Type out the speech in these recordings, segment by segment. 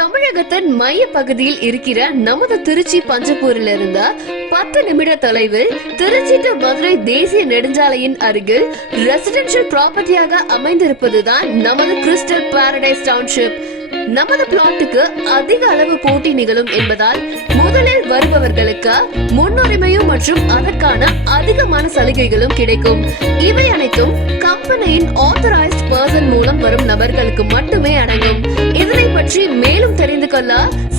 தமிழகத்தின் மைய பகுதியில் இருக்கிற நமது திருச்சி பஞ்சப்பூரில் இருந்த பத்து நிமிட தொலைவில் திருச்சி டு மதுரை தேசிய நெடுஞ்சாலையின் அருகில் ரெசிடென்ஷியல் ப்ராப்பர்ட்டியாக அமைந்திருப்பதுதான் நமது கிறிஸ்டல் பாரடைஸ் டவுன்ஷிப் நமது பிளாட்டுக்கு அதிக அளவு போட்டி நிகழும் என்பதால் முதலில் வருபவர்களுக்கு முன்னுரிமையும் மற்றும் அதற்கான அதிகமான சலுகைகளும் கிடைக்கும். இவை அனைத்தும் கம்பெனியின் ஆத்தரைஸ்ட் பர்சன் மூலம் வரும் நபர்களுக்கு மட்டுமே அடங்கும். பற்றி மேலும் தெரிந்து கொள்ள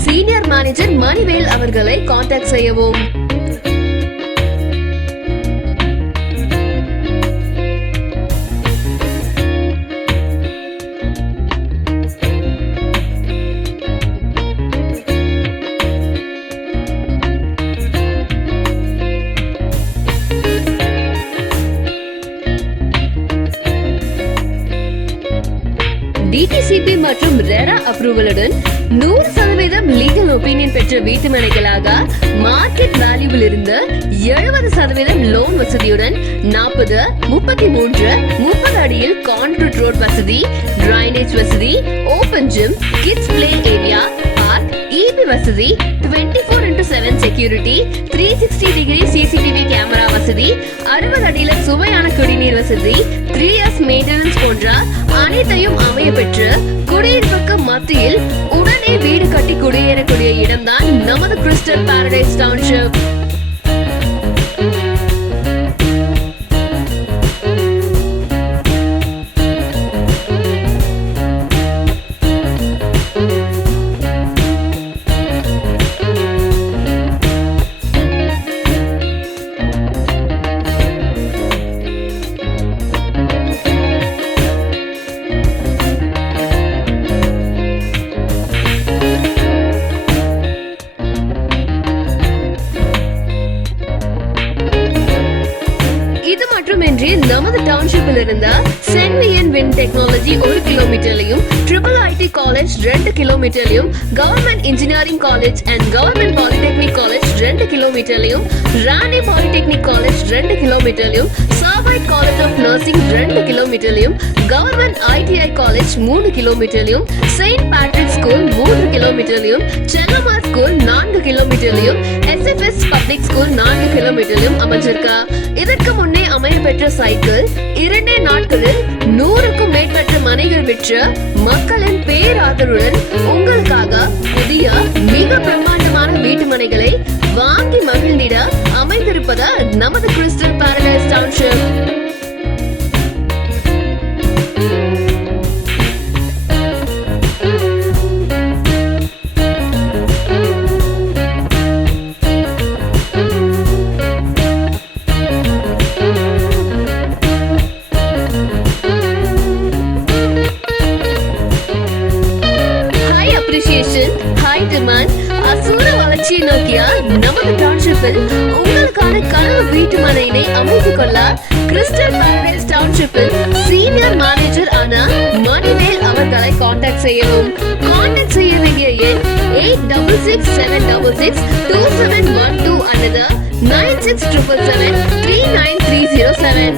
சீனியர் மேனேஜர் மணிவேல் அவர்களை காண்டாக்ட் செய்யவும். டிடிசிபி மற்றும் ரெரா அப்ரூவலுடன் நூறு சதவீதம் லீகல் ஒப்பீனியன் பெற்ற வீட்டுமனைகளாக மார்க்கெட் வேல்யூவில் இருந்து எழுபது சதவீதம் லோன் வசதியுடன் நாற்பது முப்பத்தி மூன்று முப்பது அடியில் கான்கிரீட் ரோட் வசதி டிரைனேஜ் வசதி open gym kids play area park EB வசதி twenty four into seven security three sixty degree CCTV camera வசதி அறுபது அடியில் சுவையான குடிநீர் வசதி த்ரீ மெயின்டெனன்ஸ் போன்ற அனைத்தையும் அமைய பெற்று குடியிருப்புக்கு மத்தியில் உடனே வீடு கட்டி குடியேறக்கூடிய இடம்தான் நமது கிறிஸ்டல் பாரடைஸ் டவுன்ஷிப் மட்டுமின்றி நமது டவுன்ஷிப்பில் இருந்த சென்மியன் வின் டெக்னாலஜி ஒரு கிலோமீட்டர்லயும் ட்ரிபிள் ஐடி காலேஜ் ரெண்டு கிலோமீட்டர்லையும் government engineering college and government polytechnic college ரெண்டு கிலோமீட்டர்லயும் ராணி பாலிடெக்னிக் காலேஜ் ரெண்டு கிலோமீட்டர்லயும் சாபாய் காலேஜ் நர்சிங் ரெண்டு கிலோமீட்டர்லயும் கவர்மெண்ட் ஐடிஐ காலேஜ் மூணு கிலோமீட்டர்லயும் செயின்ட் பேட்ரிக் ஸ்கூல் மூன்று கிலோமீட்டர்லயும் செல்லம்மா ஸ்கூல் நான்கு கிலோமீட்டர்லயும் எஸ்எஃப்எஸ் பப்ளிக் ஸ்கூல் நான்கு கிலோமீட்டர்லயும் அமைஞ்சிருக்கா இதற்கு முன்னே அமைய பெற்ற சைக்கிள் இரண்டே நாட்களில் நூறுக்கும் மேற்பட்ட மனைகள் பெற்ற மக்களின் பேராதருடன் உங்களுக்காக புதிய மிக பிரம்மாண்டமான வீட்டு மனைகளை வாங்கி மகிழ்ந்திட அமைந்திருப்பது நமது கிறிஸ்டல் பாரடைஸ் வீட்டுமான் அசூர வளர்ச்சியை நோக்கிய நமது டவுன்ஷிப்பில் உங்களுக்கான கனவு வீட்டு மனையினை அமைத்துக் கொள்ள கிறிஸ்டல் பாரடைஸ் டவுன்ஷிப்பில் சீனியர் மேனேஜர் ஆன மணிவேல் அவர்களை காண்டாக்ட் செய்யவும். காண்டாக்ட் செய்ய வேண்டிய எண் eight double six seven double six two seven one two அல்லது nine six triple seven three nine three zero seven